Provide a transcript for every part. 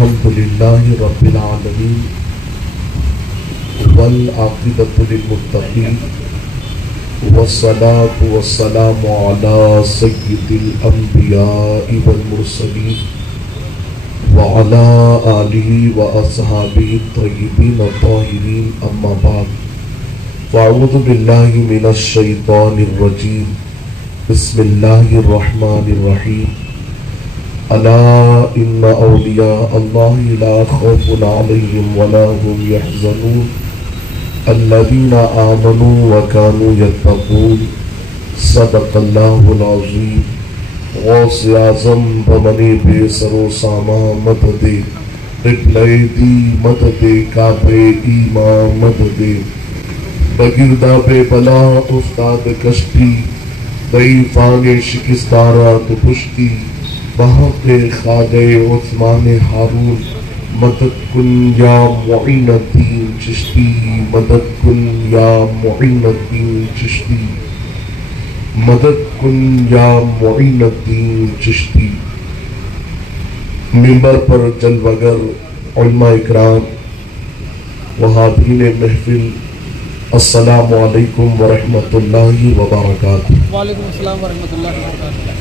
الحمدللہ رب العالمین والعاقبۃ للمتقین والصلاة والسلام علی سید الانبیاء والمرسلین وعلی آلہ واصحابہ الطیبین الطاہرین اما بعد فاعوذ باللہ من الشیطان الرجیم بسم اللہ الرحمن الرحیم الا ان اولیاء اللہ لا خوف علیہم ولا هم يحزنون الذین آمنوا وكانوا يتقون صدق اللہ العظیم غوث اعظم بمنی بے سر و ساما مدد قبلہ دی مدد کعبہ ایمان مدد بگردہ بے بلا استاد کشتی ضعیفان شکستارہ تو پشتی بحق خواجہ عثمان ہارون مدد کن یا معین الدین چشتی مدد کن یا معین الدین چشتی مدد کن یا معین الدین چشتی۔ منبر پر جلوگر علماء اکرام و حاضرین محفل، السلام علیکم ورحمۃ اللہ وبرکاتہ۔ وعلیکم السلام ورحمۃ اللہ وبرکاتہ۔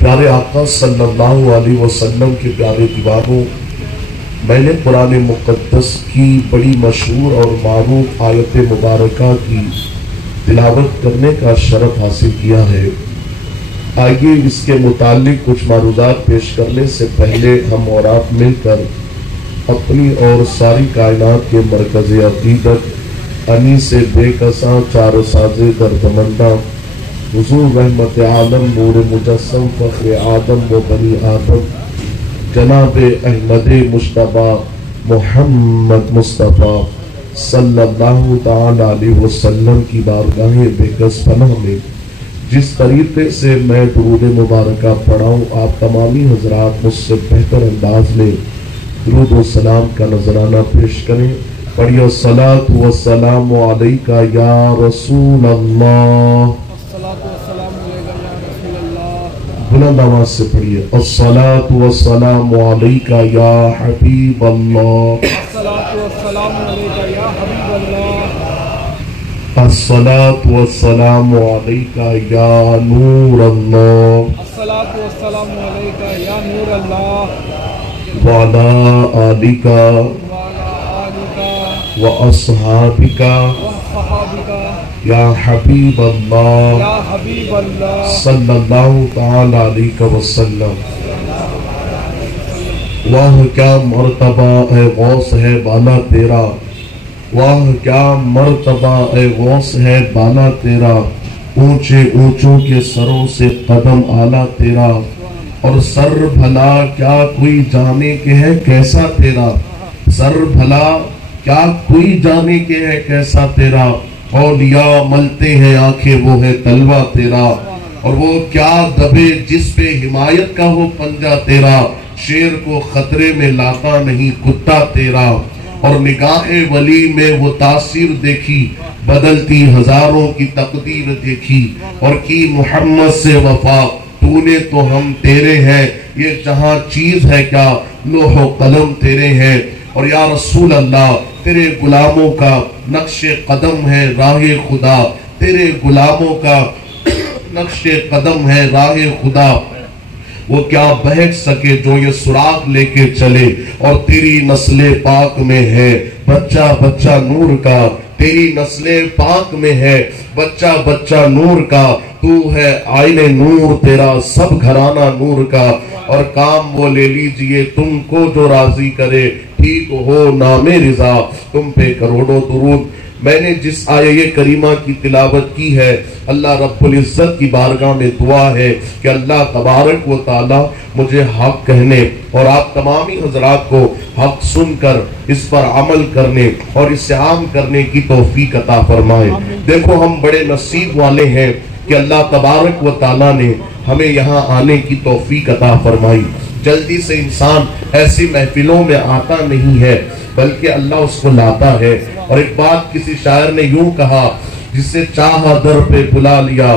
پیارے آقا صلی اللہ علیہ وسلم کے پیارے دیوانوں، میں نے قرآن مقدس کی بڑی مشہور اور معروف آیت مبارکہ کی تلاوت کرنے کا شرف حاصل کیا ہے۔ آئیے اس کے متعلق کچھ معروضات پیش کرنے سے پہلے ہم اور آپ مل کر اپنی اور ساری کائنات کے مرکز عقیدت انیس بے کساں چار ساز دردمندہ حضور رحمت عالم نور مجسم فخر آدم و بنی آدم جناب احمد مجتبی محمد مصطفیٰ صلی اللہ تعالی علیہ وسلم کی بارگاہ بےکس پناہ میں جس طریقے سے میں درود مبارکہ پڑھاؤں، آپ تمامی حضرات مجھ سے بہتر انداز میں درود و سلام کا نذرانہ پیش کریں۔ پڑھیے الصلاۃ والسلام علیک یا رسول اللہ، بلند آواز سے پڑھیے الصلاۃ والسلام علیک یا حبیب اللہ، الصلاۃ والسلام علیک یا حبیب اللہ، الصلاۃ والسلام علیک یا نور اللہ، الصلاۃ والسلام علیک یا نور اللہ، وعلی آلک وعلی آلک واصحابک وصحابک یا حبیب اللہ یا حبیب اللہ صلی اللہ تعالی علیہ وسلم۔ واہ کیا مرتبہ اے غوث ہے بالا تیرا، واہ کیا مرتبہ اے غوث ہے بالا تیرا، اونچے اونچوں کے سروں سے قدم اعلیٰ تیرا، اور سر بھلا کیا کوئی جانے کے ہے کیسا تیرا، سر بھلا کیا کوئی جانے کے ہے کیسا تیرا، اولیاء ملتے ہیں آنکھیں وہ ہے تلوہ تیرا، اور وہ کیا دبے جس پہ حمایت کا ہو پنجہ تیرا، شیر کو خطرے میں لاتا نہیں کتا تیرا، اور نگاہ ولی میں وہ تاثیر دیکھی بدلتی ہزاروں کی تقدیر دیکھی، اور کی محمد سے وفا تو نے تو ہم تیرے ہیں، یہ جہاں چیز ہے کیا لوح و قلم تیرے ہیں، اور یا رسول اللہ تیرے غلاموں کا نقش قدم ہے راہ خدا، تیرے غلاموں کا نقش قدم ہے راہ خدا، وہ کیا بہک سکے جو یہ سراغ لے کے چلے، اور تیری نسل پاک میں ہے بچہ بچہ نور کا، تیری نسل پاک میں ہے بچہ بچہ نور کا، تو ہے آئین نور تیرا سب گھرانہ نور کا، اور کام وہ لے لیجئے تم کو جو راضی کرے، ٹھیک ہو نام رضا تم پہ کروڑوں درود۔ میں نے جس آیہ کریمہ کی تلاوت کی ہے، اللہ رب العزت کی بارگاہ میں دعا ہے کہ اللہ تبارک و تعالی مجھے حق کہنے اور آپ تمامی حضرات کو حق سن کر اس پر عمل کرنے اور اسے عام کرنے کی توفیق عطا فرمائے۔ دیکھو ہم بڑے نصیب والے ہیں کہ اللہ تبارک و تعالی نے ہمیں یہاں آنے کی توفیق عطا فرمائی۔ جلدی سے انسان ایسی محفلوں میں آتا نہیں ہے بلکہ اللہ اس کو لاتا ہے۔ اور ایک بات کسی شاعر نے یوں کہا، جسے چاہا در پہ بلا لیا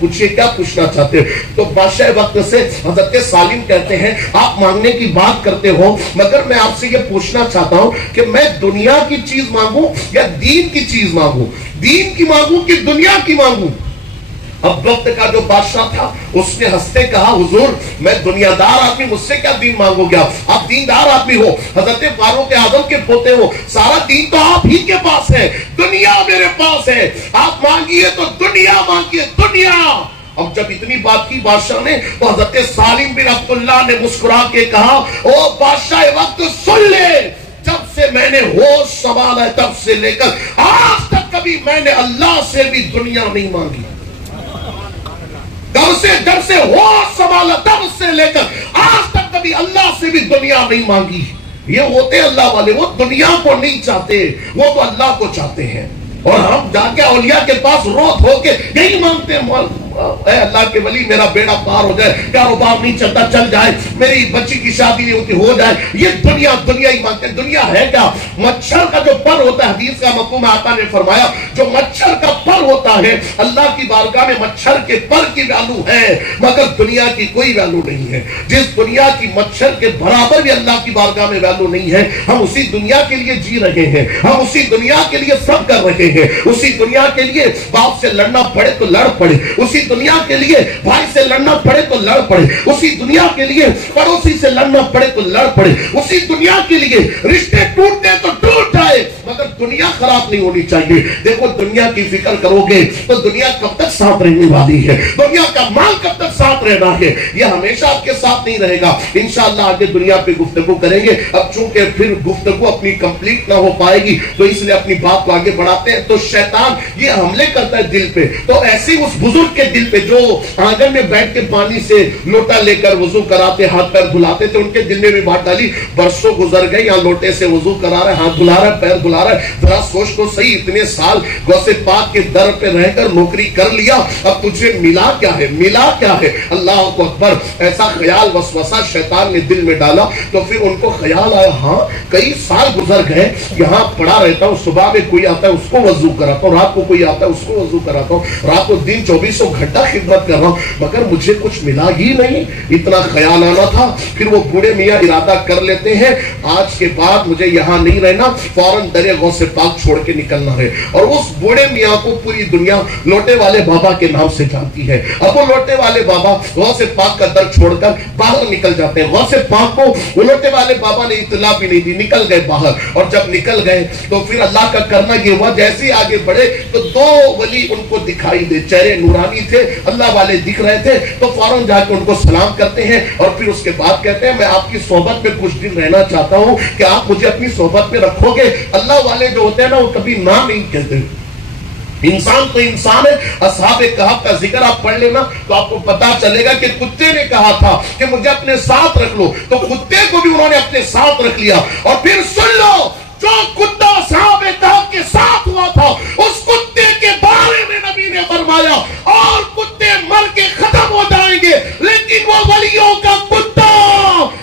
پوچھئے کیا پوچھنا چاہتے ہو؟ تو بادشاہ وقت سے حضرت سالم کہتے ہیں آپ مانگنے کی بات کرتے ہو مگر میں آپ سے یہ پوچھنا چاہتا ہوں کہ میں دنیا کی چیز مانگوں یا دین کی چیز مانگوں؟ دین کی مانگوں کہ دنیا کی مانگوں؟ اب وقت کا جو بادشاہ تھا اس نے ہنستے کہا حضور میں دنیا دار آدمی مجھ سے کیا دین مانگو گے آپ دیندار آدمی ہو، حضرت فاروق اعظم کے پوتے ہو، سارا دین تو آپ ہی کے پاس ہے، دنیا میرے پاس ہے، آپ مانگیے تو دنیا مانگیے، دنیا۔ اب جب اتنی بات کی بادشاہ نے تو حضرت سالم بن عبداللہ نے مسکرا کے کہا او بادشاہ وقت سن لے، جب سے میں نے ہوش سنبھالا ہے تب سے لے کر آج تک کبھی میں نے اللہ سے بھی دنیا نہیں مانگی، جب سے ہوش سنبھالا تب سے لے کر آج تک کبھی اللہ سے بھی دنیا نہیں مانگی۔ یہ ہوتے اللہ والے، وہ دنیا کو نہیں چاہتے، وہ تو اللہ کو چاہتے ہیں، اور ہم جا کے اولیاء کے پاس روت ہو کے یہی مانگتے ہیں اے اللہ کے ولی میرا بیڑا پار ہو جائے، کاروبار نہیں چلتا چل جائے، میری بچی کی شادی نہیں ہوتی ہو جائے، یہ دنیا دنیا ہی مانگتے ہیں۔ دنیا ہے کیا؟ مچھر کا جو پر ہوتا ہے، حدیث کا مفہوم آقا نے فرمایا جو مچھر کا پر ہوتا ہے اللہ کی بارگاہ میں مچھر کے پر کی ویلو ہے مگر دنیا کی کوئی ویلو نہیں ہے۔ جس دنیا کی مچھر کے برابر بھی اللہ کی بارگاہ میں ویلو نہیں ہے، ہم اسی دنیا کے لیے جی رہے ہیں، ہم اسی دنیا کے لیے سب کر رہے ہیں، اسی دنیا کے لیے باپ سے لڑنا پڑے تو لڑ پڑے، اسی دنیا کے لیے بھائی سے لڑنا پڑے تو لڑ پڑے، اسی دنیا کے لیے پڑوسی سے لڑنا پڑے تو لڑ پڑے، اسی دنیا کے لیے رشتے ٹوٹتے تو ٹوٹ جائے مگر دنیا خراب نہیں ہونی چاہیے۔ دیکھو دنیا کی فکر کرو گے تو دنیا کب تک ساتھ رہنے والی ہے، دنیا کا مال کب تک ساتھ رہنا ہے، یہ ہمیشہ آپ کے ساتھ نہیں رہے گا۔ انشاءاللہ آگے دنیا پہ گفتگو کریں گے، اب چونکہ پھر گفتگو اپنی کمپلیٹ نہ ہو پائے گی تو اس لیے اپنی بات کو آگے بڑھاتے ہیں۔ تو شیطان یہ حملے کرتا ہے دل پہ، تو ایسے اس بزرگ کے دل پہ جو آنگن میں بیٹھ کے پانی سے لوٹا لے کر وضو کراتے ہاتھ پیر دھلاتے تھے، ان کے دل میں بھی بات ڈالی برسوں گزر گئے، یہاں لوٹے سے وضو کرا رہا ہے، ہاتھ دھلا رہا ہے، پیر دھلا رہا ہے، ذرا سوچ تو صحیح اتنے سال غوث پاک کے در پہ رہ کر نوکری کر لیا، اب تجھے ملا کیا ہے، ملا کیا ہے؟ اللہ کو اکبر، ایسا خیال وسوسہ شیطان نے دل میں ڈالا تو پھر ان کو خیال آیا ہاں کئی سال گزر گئے، یہاں پڑا رہتا ہوں، صبح میں کوئی آتا ہے اس کو وضو کراتا ہوں، رات کو کوئی آتا ہے اس کو وضو کراتا ہوں، رات کو دن 24 گھنٹہ خدمت کر رہا ہوں مگر مجھے کچھ ملا ہی نہیں، اتنا خیال آنا تھا۔ پھر وہ بوڑھے میاں ارادہ کر لیتے ہیں آج کے بعد مجھے یہاں نہیں رہنا، فوراً درے غوث پاک چھوڑ کے نکلنا ہے، اور اس بوڑھے میاں کو پوری دنیا لوٹے والے بابا کے نام سے جانتی ہے۔ اب وہ لوٹے والے بابا غوث پاک کا در چھوڑ کر باہر نکل جاتے ہیں، غوث پاک کو وہ لوٹے والے بابا نے اطلاع بھی نہیں دی، نکل گئے باہر، اور جب نکل گئے تو پھر اللہ کا کرنا یہ ہوا جیسے ہی آگے بڑھے تو دو ولی ان کو دکھائی دے، چہرے نورانی تھے، اللہ والے دکھ رہے تھے، تو فوراً جا کے ان کو سلام کرتے ہیں اور پھر اس کے بعد کہتے ہیں میں آپ کی صحبت میں کچھ دن رہنا چاہتا ہوں کہ آپ مجھے اپنی صحبت میں رکھو گے۔ اللہ والے جو ہوتے ہیں نا وہ کبھی نہ نہیں کہتے، انسان تو انسان ہے۔ اصحاب کہف کا ذکر آپ پڑھ لینا تو آپ کو پتا چلے گا کہ کتے نے کہا تھا کہ مجھے اپنے ساتھ رکھ لو، تو کتے کو بھی انہوں نے اپنے ساتھ رکھ لیا۔ اور پھر سن لو جو کتا اصحاب کہف کے ساتھ ہوا تھا اس کتے کے بارے میں نبی نے فرمایا اور کتے مر کے ختم ہو جائیں گے لیکن وہ ولیوں کا کتا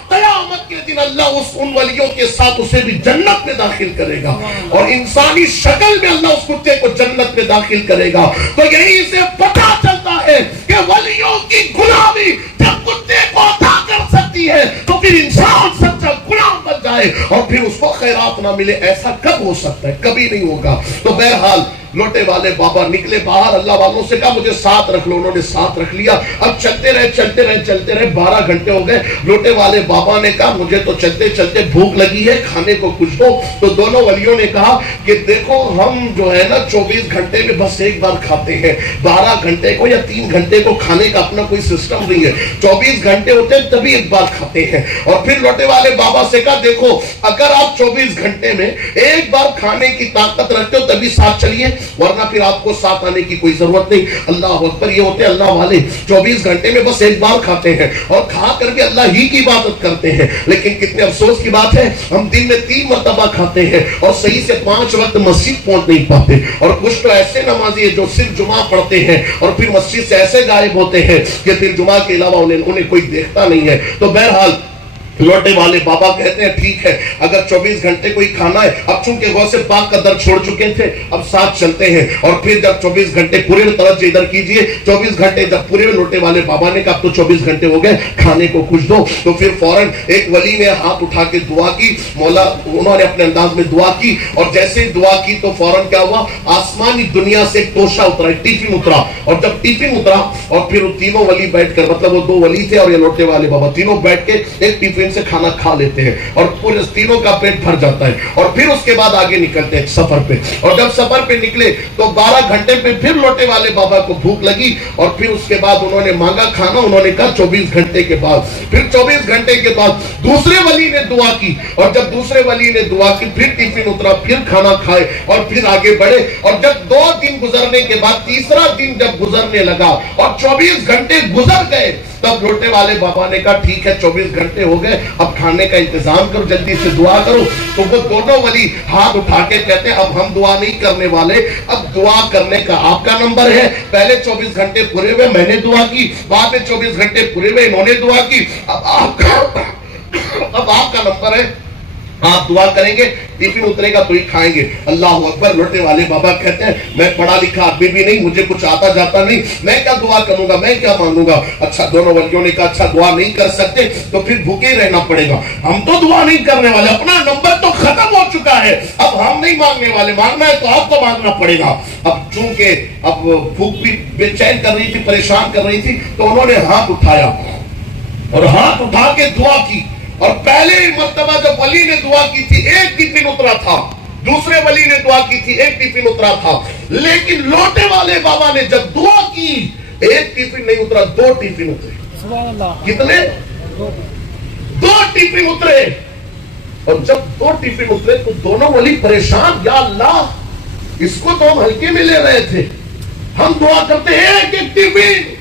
قیامت کے دن اللہ ان ولیوں کے ساتھ اسے بھی جنت میں داخل کرے گا، اور انسانی شکل میں اللہ اس کتے کو جنت میں داخل کرے گا۔ تو یہی سے پتا چلتا ہے کہ ولیوں کی غلامی جب کتے کو عطا کر سکتی ہے تو پھر انسان سچا غلام بن جائے اور پھر اس کو خیرات نہ ملے، ایسا کب ہو سکتا ہے؟ کبھی نہیں ہوگا۔ تو بہرحال لوٹے والے بابا نکلے باہر، اللہ والوں سے کہا مجھے ساتھ رکھ لو، انہوں نے ساتھ رکھ لیا۔ اب چلتے رہے 12 گھنٹے ہو گئے، لوٹے والے بابا نے کہا مجھے تو چلتے چلتے بھوک لگی ہے، کھانے کو کچھ دو۔ تو دونوں ولیوں نے کہا کہ دیکھو ہم جو ہے نا 24 گھنٹے میں بس ایک بار کھاتے ہیں، 12 گھنٹے کو یا 3 گھنٹے کو کھانے کا اپنا کوئی سسٹم نہیں ہے، 24 گھنٹے ہوتے ہیں تبھی ایک بار کھاتے ہیں۔ اور پھر لوٹے والے بابا سے کہا دیکھو اگر آپ 24 گھنٹے میں ایک بار کھانے کی طاقت رکھتے ہو تبھی ساتھ چلیے، ورنہ پھر آپ کو ساتھ آنے کی کوئی ضرورت نہیں۔ اللہ اکبر، یہ ہوتے ہیں اللہ والے، 24 گھنٹے میں بس ایک بار کھاتے ہیں اور کھا کر بھی اللہ ہی کی عبادت کرتے ہیں۔ لیکن کتنے افسوس کی بات ہے ہم دن میں 3 مرتبہ کھاتے ہیں اور صحیح سے 5 وقت مسجد پہنچ نہیں پاتے، اور کچھ تو ایسے نمازی ہیں جو صرف جمعہ پڑھتے ہیں اور پھر مسجد سے ایسے غائب ہوتے ہیں کہ پھر جمعہ کے علاوہ انہیں کوئی دیکھتا نہیں ہے۔ تو بہرحال لوٹے والے بابا کہتے ہیں ٹھیک ہے اگر 24 گھنٹے کوئی کھانا ہے، اب چونکہ غوث پاک کا در چھوڑ چکے تھے اب ساتھ چلتے ہیں، اور پھر جب 24 گھنٹے پورے توجہ ادھر کیجئے، 24 گھنٹے جب پورے لوٹے والے بابا نے کہا اب تو 24 گھنٹے ہو گئے کھانے کو کچھ دو، تو پھر فوراً ایک ولی نے ہاتھ اٹھا کے دعا کی، مولا انہوں نے اپنے انداز میں دعا کی، اور جیسے ہی دعا کی تو فوراً کیا ہوا، آسمانی دنیا سے ایک توشہ اترا، ایک ٹیفن اترا، اور جب ٹیفن اترا اور پھر وہ تینوں ولی بیٹھ کر، مطلب وہ 2 ولی تھے اور یہ لوٹے والے بابا، تینوں بیٹھ کے ایک ٹیفن سے کھانا کھا لیتے ہیں اور پورے تینوں کا پیٹ بھر جاتا ہے، اور پھر اس کے بعد آگے نکلتے ہیں سفر پہ، اور جب سفر پہ نکلے تو 12 گھنٹے پہ پھر لوٹے والے بابا کو بھوک لگی، اور پھر اس کے بعد انہوں نے مانگا کھانا، انہوں نے کہا 24 گھنٹے کے بعد، پھر 24 گھنٹے کے بعد دوسرے ولی نے دعا کی، اور جب دوسرے ولی نے دعا کی پھر ٹیفن اترا، پھر کھانا کھائے اور پھر آگے بڑھے، اور جب 2 دن گزرنے کے بعد تیسرا دن جب گزرنے لگا اور 24 گھنٹے گزر گئے، تب لوٹے والے بابا نے کہا ٹھیک ہے 24 گھنٹے ہو گئے اب کھانے کا انتظام کرو، جلدی سے دعا کرو، تو وہ دونوں ولی ہاتھ اٹھا کے کہتے ہیں اب ہم دعا نہیں کرنے والے، اب دعا کرنے کا آپ کا نمبر ہے، پہلے 24 گھنٹے پورے ہوئے میں نے دعا کی، بعد میں 24 گھنٹے پورے ہوئے انہوں نے دعا کی، اب آپ کا نمبر ہے، آپ دعا کریں گے، ٹیفن اترے گا تو ہی کھائیں گے۔ اللہ اکبر۔ لوٹے والے بابا کہتے ہیں میں پڑھا لکھا آدمی بھی نہیں، مجھے کچھ آتا جاتا نہیں، میں کیا دعا کروں گا، میں کیا مانگوں گا۔ اچھا دونوں ولیوں نے کہا اچھا دعا نہیں کر سکتے تو پھر بھوکے رہنا پڑے گا، ہم تو دعا نہیں کرنے والے، اپنا نمبر تو ختم ہو چکا ہے، اب ہم نہیں مانگنے والے، مانگنا ہے تو آپ کو مانگنا پڑے گا۔ اب چونکہ اب بھوک بھی بے چین کر رہی تھی، پریشان کر رہی تھی، تو انہوں نے ہاتھ اٹھایا اور ہاتھ اٹھا کے دعا کی، اور پہلے مرتبہ جب ولی نے دعا کی تھی ایک ٹیفن اترا تھا، دوسرے ولی نے دعا کی تھی ایک ٹیفن اترا تھا، لیکن لوٹے والے بابا نے جب دعا کی ایک ٹیفن نہیں اترا، 2 ٹیفن اترے۔ سبحان اللہ۔ کتنے؟ 2 ٹیفن اترے، اور جب 2 ٹیفن اترے تو دونوں ولی پریشان، یا اللہ اس کو تو ہم ہلکے میں لے رہے تھے، ہم دعا کرتے ایک ایک ٹیفن،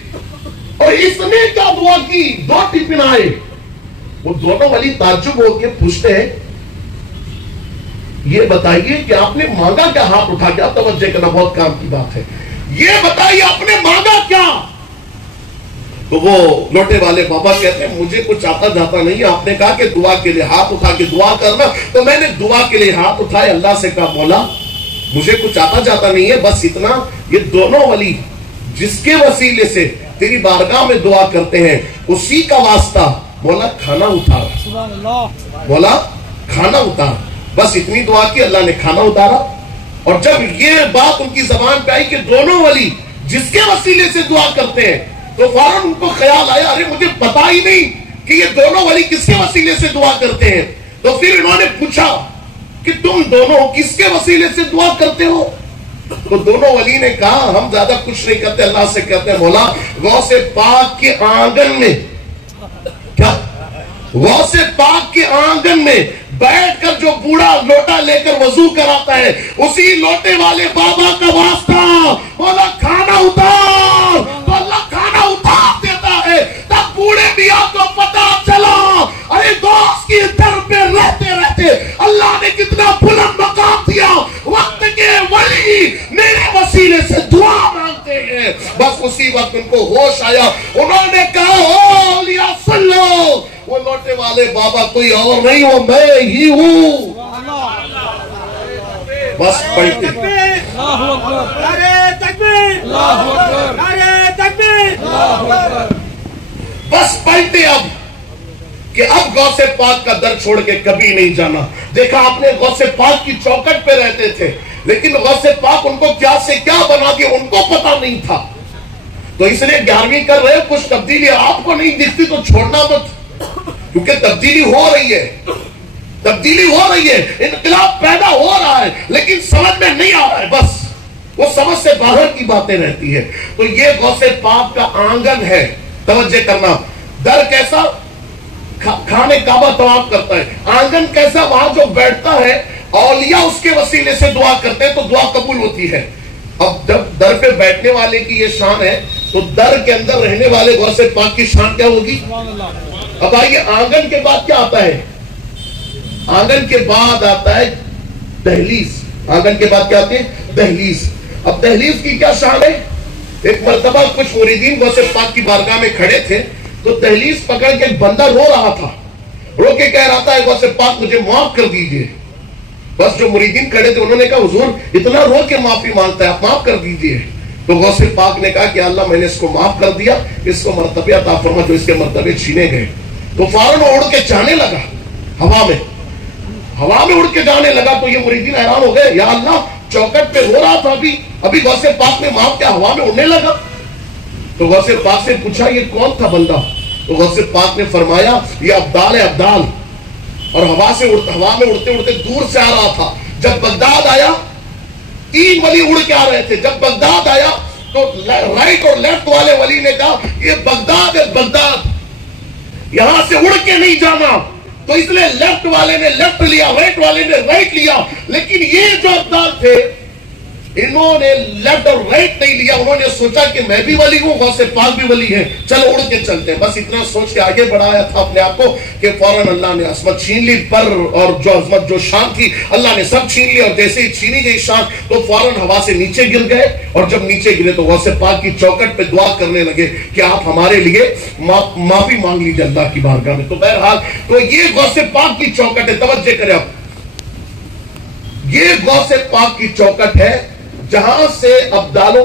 اور اس نے کیا دعا کی 2 ٹیفن آئے۔ وہ دونوں ولی تعجب ہو کے پوچھتے ہیں یہ بتائیے کہ آپ نے مانگا کیا، ہاتھ اٹھا کے، توجہ کرنا بہت کام کی بات ہے، یہ بتائیے آپ نے مانگا کیا۔ تو وہ لوٹے والے بابا کہتے ہیں مجھے کچھ آتا جاتا نہیں، آپ نے کہا کہ دعا کے لیے ہاتھ اٹھا کے دعا کرنا، تو میں نے دعا کے لیے ہاتھ اٹھائے، اللہ سے کہا مولا مجھے کچھ آتا جاتا نہیں ہے، بس اتنا یہ دونوں ولی جس کے وسیلے سے تیری بارگاہ میں دعا کرتے ہیں اسی کا واسطہ مولا کھانا اتارا، سبحان اللہ۔ مولا کھانا اتارا، بس اتنی دعا کی، اللہ نے کھانا اتارا۔ اور جب یہ بات ان کی زبان پہ آئی کہ دونوں ولی جس کے وسیلے سے دعا کرتے ہیں، تو فوراً ان کو خیال آیا ارے مجھے پتا ہی نہیں کہ یہ دونوں ولی کس کے وسیلے سے دعا کرتے ہیں۔ تو پھر انہوں نے پوچھا کہ تم دونوں کس کے وسیلے سے دعا کرتے ہو؟ تو دونوں ولی نے کہا ہم زیادہ کچھ نہیں کرتے، اللہ سے کہتے ہیں مولا غوث پاک کے آنگن میں، کیا غوث پاک کے آنگن میں بیٹھ کر جو بوڑھا لوٹا لے کر وضو کراتا ہے اسی لوٹے والے بابا کا واسطہ مولا کھانا اتار، تو اللہ کھانا اتار دیتا ہے۔ تب بوڑھے میاں کو پتا چلا ارے دوست کی در پہ رہتے رہتے اللہ نے کتنا بلند مقام دیا، وقت کے ولی میرے وسیلے سے دعا مانگتے ہیں۔ بس اسی وقت ان کو ہوش آیا، انہوں نے کہا اولیاء سن لو، وہ لوٹے والے بابا کوئی اور نہیں، وہ میں ہی ہوں۔ بس پڑھتے اللہ اکبر، نعرہ تکبیر، اللہ اکبر، نعرہ تکبیر، اللہ اکبر۔ بس پڑھتے اب کہ اب غوث پاک کا در چھوڑ کے کبھی نہیں جانا۔ دیکھا آپ نے غوث پاک کی چوکٹ پہ رہتے تھے، لیکن غوث پاک ان کو کیا سے کیا بنا دیا ان کو پتا نہیں تھا، تو اس لیے 11ویں کر رہے کچھ تبدیلی آپ کو نہیں دکھتی تو چھوڑنا مت، کیونکہ تبدیلی ہو رہی ہے، تبدیلی ہو رہی ہے، انقلاب پیدا ہو رہا ہے، لیکن سمجھ میں نہیں آ رہا ہے، بس وہ سمجھ سے باہر کی باتیں رہتی ہے۔ تو یہ غوث پاک کا آنگن ہے، توجہ کرنا۔ در کیسا؟ کھانے کعبہ طواف کرتا ہے، آنگن کیسا؟ وہاں جو بیٹھتا ہے اولیاء اس کے وسیلے سے دعا کرتے ہیں تو دعا قبول ہوتی ہے۔ اب جب در پہ بیٹھنے والے کی یہ شان ہے تو در کے اندر رہنے والے غوث پاک کی شان کیا ہوگی؟ اب آئیے آنگن کے بعد کیا آتا ہے؟ آنگن کے بعد آتا ہے دہلیز۔ آنگن کے بعد کیا آتے ہیں؟ دہلیز۔ اب دہلیز کی کیا شان ہے؟ ایک مرتبہ کچھ مریدین غوث پاک کی بارگاہ میں کھڑے تھے تو دہلیز پکڑ کے ایک بندہ رو رہا تھا، رو کے کہہ رہا تھا غوث پاک مجھے معاف کر دیجئے. بس جو مریدین کھڑے تھے انہوں نے کہا حضور اتنا رو کے معافی مانگتا ہے آپ معاف کر دیجئے. تو غوث پاک نے کہا کہ اللہ میں نے اس کو معاف کر دیا, اس کو مرتبے عطا فرما جو اس کے مرتبے چھینے گئے. تو فوراً اڑ کے جانے لگا ہوا میں اڑ کے جانے لگا. تو یہ مریدین حیران ہو گئے, یا اللہ چوکٹ پہ رو رہا تھا ابھی غوث پاک نے معاف کیا, ہوا میں اڑنے لگا. تو غوث پاک سے پوچھا یہ کون تھا بندہ؟ تو غوث پاک نے فرمایا یہ ابدال ہے, ابدال. اور ہوا میں اڑتے اڑتے دور سے آ رہا تھا. جب بغداد آیا 3 ولی اڑ کے آ رہے تھے. جب بغداد آیا تو رائٹ اور لیفٹ والے ولی نے کہا یہ بغداد ہے, بغداد, یہاں سے اڑ کے نہیں جانا. تو اس لیے لیفٹ والے نے لیفٹ لیا, رائٹ والے نے رائٹ لیا. لیکن یہ جو ابدال تھے انہوں نے لیفٹ اور رائٹ نہیں لیا. انہوں نے سوچا کہ میں بھی ولی ہوں, غوث پاک بھی ولی ہے, چلو اڑ کے چلتے ہیں. بس اتنا سوچ کے آگے بڑھایا تھا اپنے آپ کو کہ فوراً اللہ نے عظمت چھین لی. پر اور جو عظمت جو شان تھی اللہ نے سب چھین لی. اور جیسے ہی چھینی گئی شان تو فوراً ہوا سے نیچے گر گئے. اور جب نیچے گرے تو غوث پاک کی چوکٹ پہ دعا کرنے لگے کہ آپ ہمارے لیے معافی مانگ لیجیے اللہ کی بارگاہ میں. تو بہرحال تو یہ غوث پاک کی چوکٹ ہے. توجہ کریں اب, یہ غوث پاک کی چوکٹ ہے جہاں سے ابدالوں